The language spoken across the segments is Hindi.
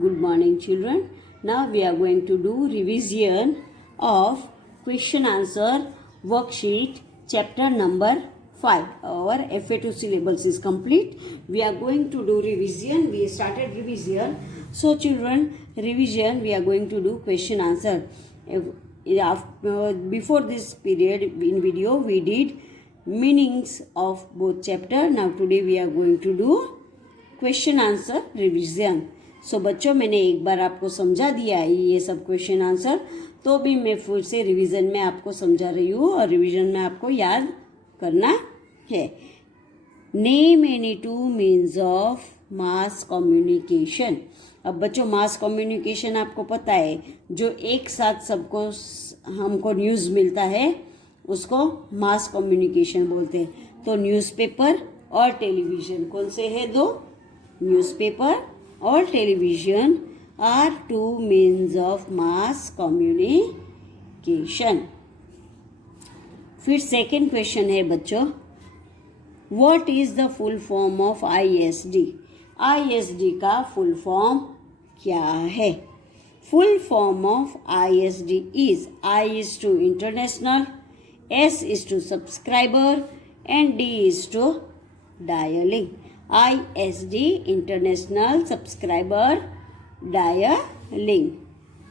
Good morning, children. Now we are going to do revision of question answer worksheet chapter number 5. Our FA2 syllabus is complete. We are going to do revision. We started revision. So children, revision we are going to do question answer. Before this period in video we did meanings of both chapter. Now today we are going to do question answer revision. So बच्चों, मैंने एक बार आपको समझा दिया है ये सब क्वेश्चन आंसर, तो भी मैं फिर से रिवीजन में आपको समझा रही हूँ और रिवीजन में आपको याद करना है. Name any two means of mass communication. अब बच्चों, मास कम्युनिकेशन आपको पता है, जो एक साथ सबको हमको न्यूज़ मिलता है उसको मास कम्युनिकेशन बोलते हैं. तो न्यूज़पेपर और टेलीविज़न कौन से है? दो. न्यूज़पेपर और television are two means of mass communication. फिर सेकेंड क्वेश्चन है बच्चों, what is the full form of ISD? ISD का फुल फॉर्म क्या है? Full form of ISD is I is to international, S is to subscriber and D is to dialing. ISD international subscriber dialing.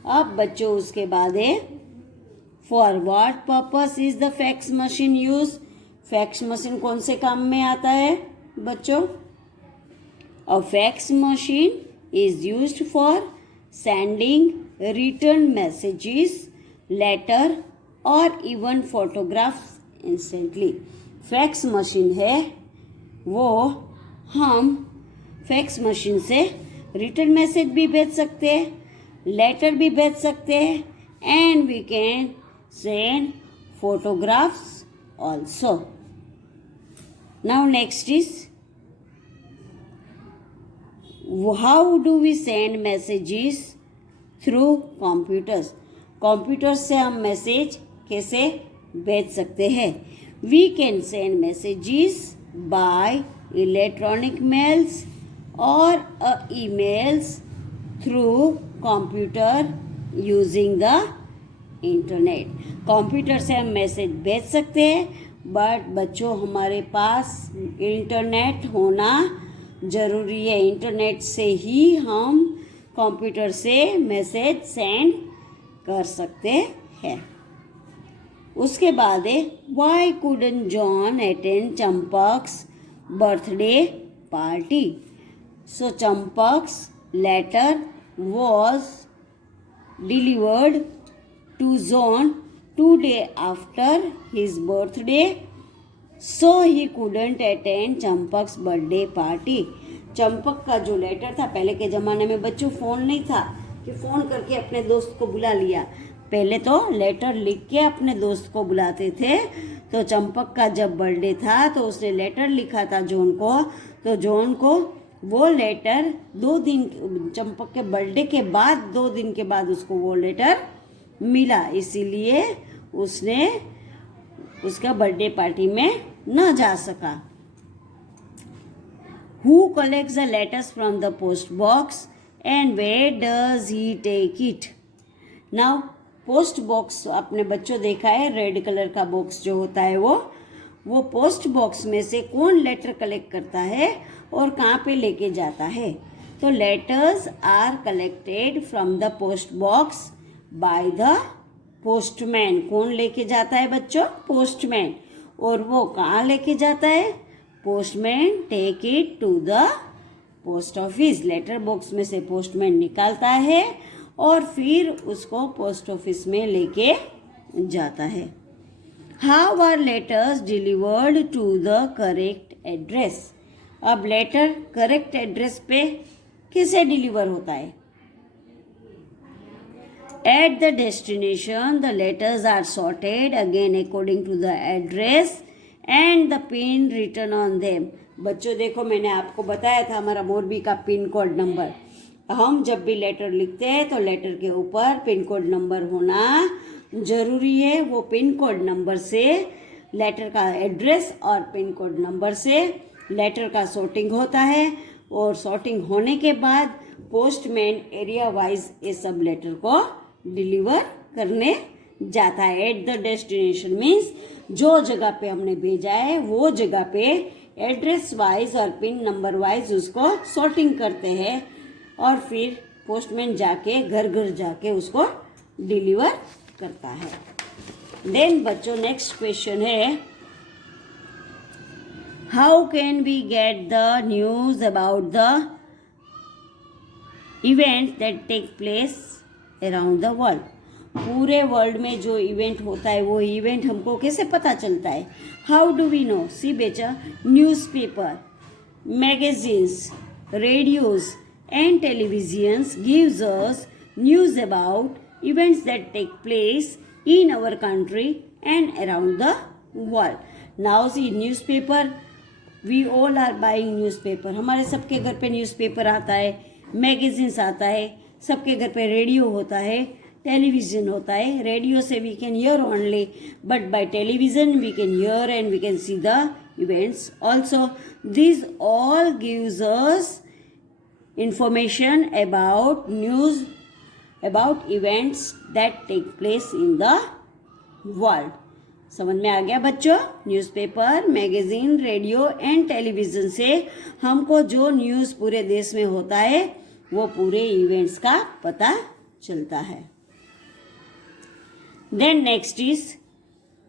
अब बच्चों उसके बाद है, for what purpose is the fax machine use? Fax machine कौन से काम में आता है बच्चों? A fax machine is used for sending return messages, letter और even photographs instantly. Fax machine है वो, हम फैक्स मशीन से रिटर्न मैसेज भी भेज सकते हैं, लेटर भी भेज सकते हैं, and we can send photographs also. Now next is, how do we send messages? Through computers. Computer से हम मैसेज कैसे भेज सकते हैं? We can send messages by electronic mails or emails through computer using the internet. Computer से हम मैसेज भेज सकते हैं, बट बच्चों हमारे पास इंटरनेट होना ज़रूरी है. इंटरनेट से ही हम कंप्यूटर से मैसेज सेंड कर सकते हैं. उसके बाद है, why couldn't John attend Champak's birthday party? So Champak's letter was delivered to John 2 days after his birthday, so he couldn't attend Champak's birthday party. Champak का जो लेटर था, पहले के ज़माने में बच्चों फ़ोन नहीं था कि फ़ोन करके अपने दोस्त को बुला लिया. पहले तो लेटर लिख के अपने दोस्त को बुलाते थे. तो चंपक का जब बर्थडे था तो उसने लेटर लिखा था जॉन को, तो जॉन को वो लेटर 2 दिन, चंपक के बर्थडे के बाद 2 दिन के बाद उसको वो लेटर मिला, इसीलिए उसने उसका बर्थडे पार्टी में न जा सका. Who collects the letters from the post box and where does he take it? Now post box आपने बच्चों देखा है, रेड कलर का बॉक्स जो होता है वो पोस्ट बॉक्स में से कौन लेटर कलेक्ट करता है और कहाँ पे लेके जाता है? तो letters are collected from the post box by the postman. कौन लेके जाता है बच्चों? पोस्टमैन. और वो कहाँ लेके जाता है? Postman take it to the post office. Letter box में से पोस्टमैन निकालता है और फिर उसको पोस्ट ऑफिस में लेके जाता है. How are letters delivered to the correct address? अब लेटर करेक्ट एड्रेस पे कैसे डिलीवर होता है? At the destination the letters are sorted again according to the address and the pin written on them. बच्चों देखो, मैंने आपको बताया था हमारा मोरबी का पिन कोड नंबर. हम जब भी लेटर लिखते हैं तो लेटर के ऊपर पिन कोड नंबर होना ज़रूरी है. वो पिन कोड नंबर से लेटर का एड्रेस और पिन कोड नंबर से लेटर का सॉर्टिंग होता है, और सॉर्टिंग होने के बाद पोस्टमैन एरिया वाइज ये सब लेटर को डिलीवर करने जाता है। एट द डेस्टिनेशन मीन्स जो जगह पे हमने भेजा है वो जगह पे एड्रेस वाइज और पिन नंबर वाइज उसको सॉर्टिंग करते हैं और फिर पोस्टमैन जाके घर घर जाके उसको डिलीवर करता है। देन बच्चों नेक्स्ट क्वेश्चन है, how can we get the news about the event that take place around the world. पूरे वर्ल्ड में जो इवेंट होता है वो इवेंट हमको कैसे पता चलता है? How do we know? See बेटा, newspaper, magazines, radios and televisions gives us news about events that take place in our country and around the world. Now see, newspaper, we all are buying newspaper. हमारे सबके घर पे न्यूज़पेपर आता है, मैगजीन्स आता है, सबके घर पे रेडियो होता है, टेलीविज़न होता है। रेडियो से we can hear only, but by television we can hear and we can see the events also. This all gives us information about news about events that take place in the world. समझ में आ गया बच्चों? Newspaper, magazine, radio and television से हमको जो न्यूज़ पूरे देश में होता है वो पूरे इवेंट्स का पता चलता है। Then next is,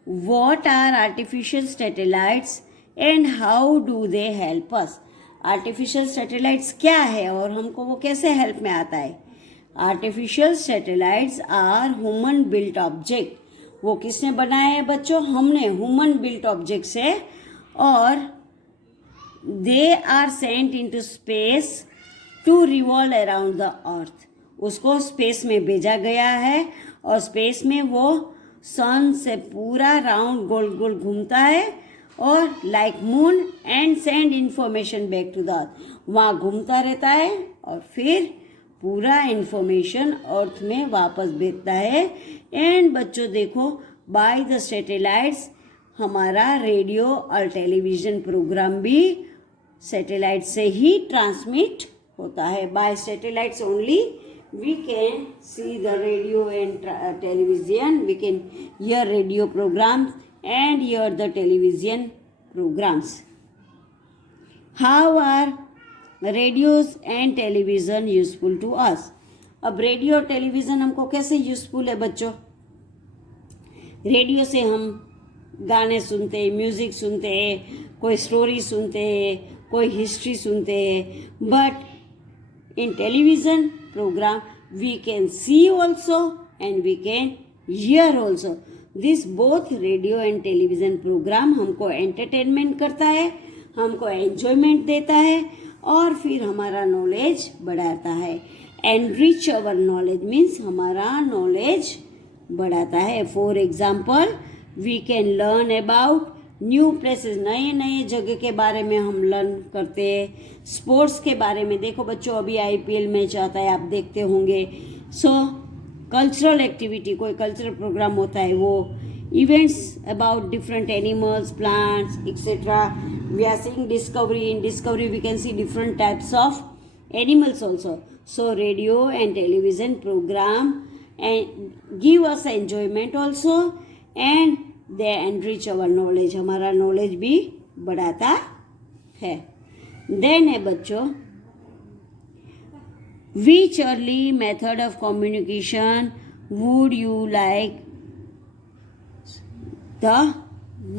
what are artificial satellites and how do they help us? Artificial satellites क्या है और हमको वो कैसे हेल्प में आता है? Artificial satellites are human built object. वो किसने बनाए हैं बच्चों? हमने। ह्यूमन बिल्ट ऑब्जेक्ट्स है और they are sent into space to revolve around the earth. उसको स्पेस में भेजा गया है और स्पेस में वो सन से पूरा राउंड गोल गोल घूमता है और like moon and send information back to the earth. वहाँ घूमता रहता है और फिर पूरा इंफॉर्मेशन अर्थ में वापस भेजता है। एंड बच्चों देखो, बाय द सैटेलाइट्स हमारा रेडियो और टेलीविज़न प्रोग्राम भी सैटेलाइट से ही ट्रांसमिट होता है। By satellites only we can see the radio and television, we can hear radio programs and hear the television programs. How are radios and television useful to us? अब रेडियो और टेलीविज़न हमको कैसे यूज़फुल है बच्चों? रेडियो से हम गाने सुनते हैं, म्यूज़िक सुनते हैं, कोई स्टोरी सुनते हैं, कोई हिस्ट्री सुनते हैं, but in television program we can see also and we can hear also. This both radio and television program हमको entertainment करता है, हमको enjoyment देता है और फिर हमारा knowledge बढ़ाता है। enrich our knowledge means हमारा knowledge बढ़ाता है। For example, we can learn about new places, नए नए जगह के बारे में हम लर्न करते हैं। स्पोर्ट्स के बारे में देखो बच्चों, अभी IPL मैच आता है, आप देखते होंगे। सो कल्चरल एक्टिविटी, कोई कल्चरल प्रोग्राम होता है, वो events about different animals, plants etcetera. We are seeing Discovery, in Discovery we can see different types of animals also. So radio and television programme and give us enjoyment also and they enrich our knowledge, हमारा नॉलेज भी बढ़ाता है। देन है बच्चों, which early method of communication would you like the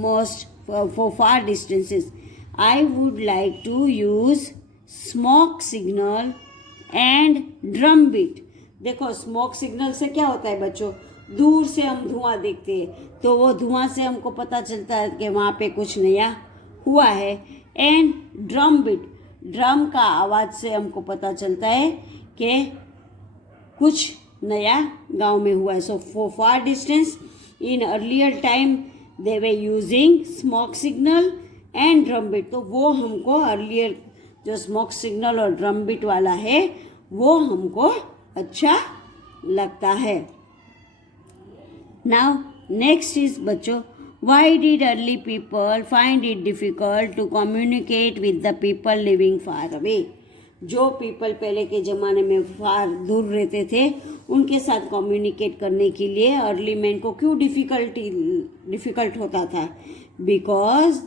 most for far distances? I would like to use smoke signal and drum beat. देखो स्मोक सिग्नल से क्या होता है बच्चों, दूर से हम धुआं देखते हैं तो वो धुआं से हमको पता चलता है कि वहाँ पे कुछ नया हुआ है। एंड ड्रम बीट, ड्रम का आवाज़ से हमको पता चलता है कि कुछ नया गांव में हुआ है। So for far distance in earlier time they were using smoke signal and drum beat. तो वो हमको अर्लियर जो स्मोक सिग्नल और ड्रम बीट वाला है वो हमको अच्छा लगता है। Now next is बच्चों, why did early people find it difficult to communicate with the people living far away? जो पीपल पहले के ज़माने में फार दूर रहते थे उनके साथ कम्युनिकेट करने के लिए अर्ली मैन को क्यों डिफ़िकल्ट होता था? Because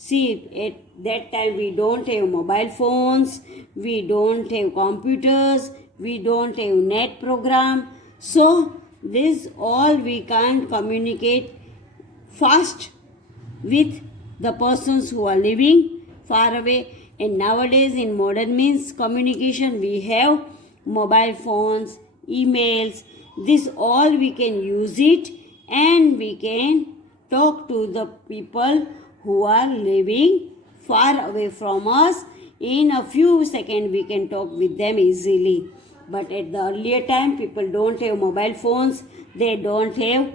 see at that time we don't have mobile phones, we don't have computers, we don't have net program, so this all we can't communicate fast with the persons who are living far away. And nowadays in modern means communication we have mobile phones, emails, this all we can use it and we can talk to the people who are living far away from us. In a few seconds we can talk with them easily. But at the earlier time, people don't have mobile phones, they don't have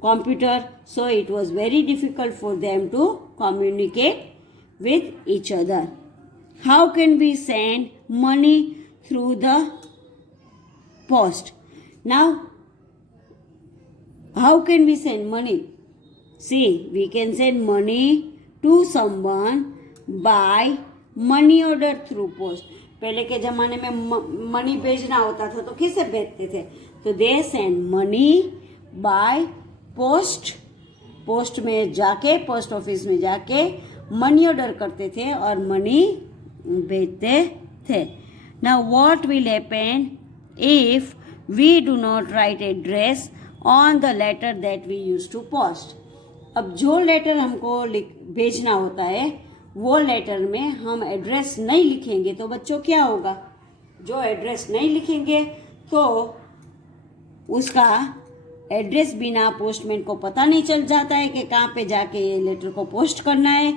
computer, so it was very difficult for them to communicate with each other. How can we send money through the post? Now, how can we send money? See, we can send money to someone by money order through post. पहले के ज़माने में मनी भेजना होता था तो कैसे भेजते थे? तो they send money by post, post में जाके, पोस्ट ऑफिस में जाके मनी ऑर्डर करते थे और मनी भेजते थे. Now what will happen if we do not write address on the letter that we use to post? अब जो लेटर हमको भेजना होता है वो लेटर में हम एड्रेस नहीं लिखेंगे तो बच्चों क्या होगा? जो एड्रेस नहीं लिखेंगे तो उसका एड्रेस बिना पोस्टमैन को पता नहीं चल जाता है कि कहाँ पे जाके ये लेटर को पोस्ट करना है,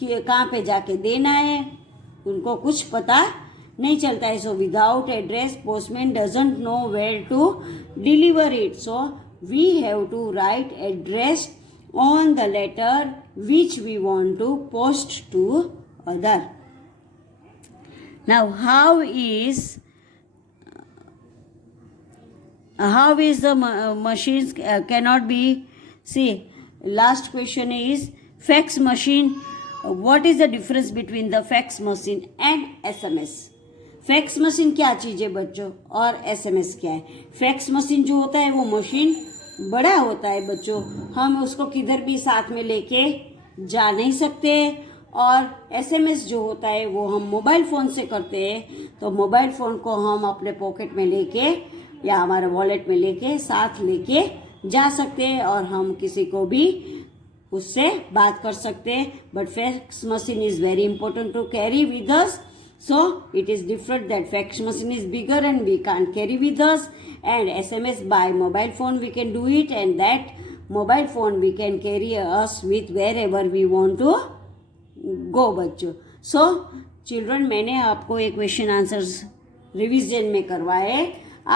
कि कहाँ पे जाके देना है, उनको कुछ पता नहीं चलता है. So without address postman doesn't know where to deliver it. So we have to write address on the letter which we want to post to other. Now how is the machines cannot be? See, last question is fax machine. What is the difference between the fax machine and SMS? Fax machine क्या चीज़ है बच्चों और SMS क्या है? फैक्स मशीन जो होता है वो मशीन बड़ा होता है बच्चों, हम उसको किधर भी साथ में लेके जा नहीं सकते. और SMS जो होता है वो हम मोबाइल फ़ोन से करते हैं, तो मोबाइल फ़ोन को हम अपने पॉकेट में लेके या हमारे वॉलेट में लेके साथ लेके जा सकते हैं और हम किसी को भी उससे बात कर सकते हैं. But fax machine is very important to carry with us. So it is different that fax machine is bigger and we can't carry with us, and SMS by mobile phone we can do it, and that mobile phone we can carry us with wherever we want to go बच्चों. So children, मैंने आपको एक क्वेश्चन आंसर्स रिविजन में करवाए.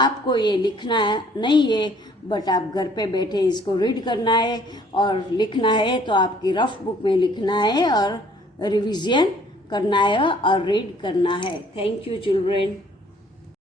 आपको ये लिखना नहीं है बट आप घर पे बैठे इसको रीड करना है और लिखना है तो आपकी रफ बुक में लिखना है और रिविजन करना है और रीड करना है. Thank you children.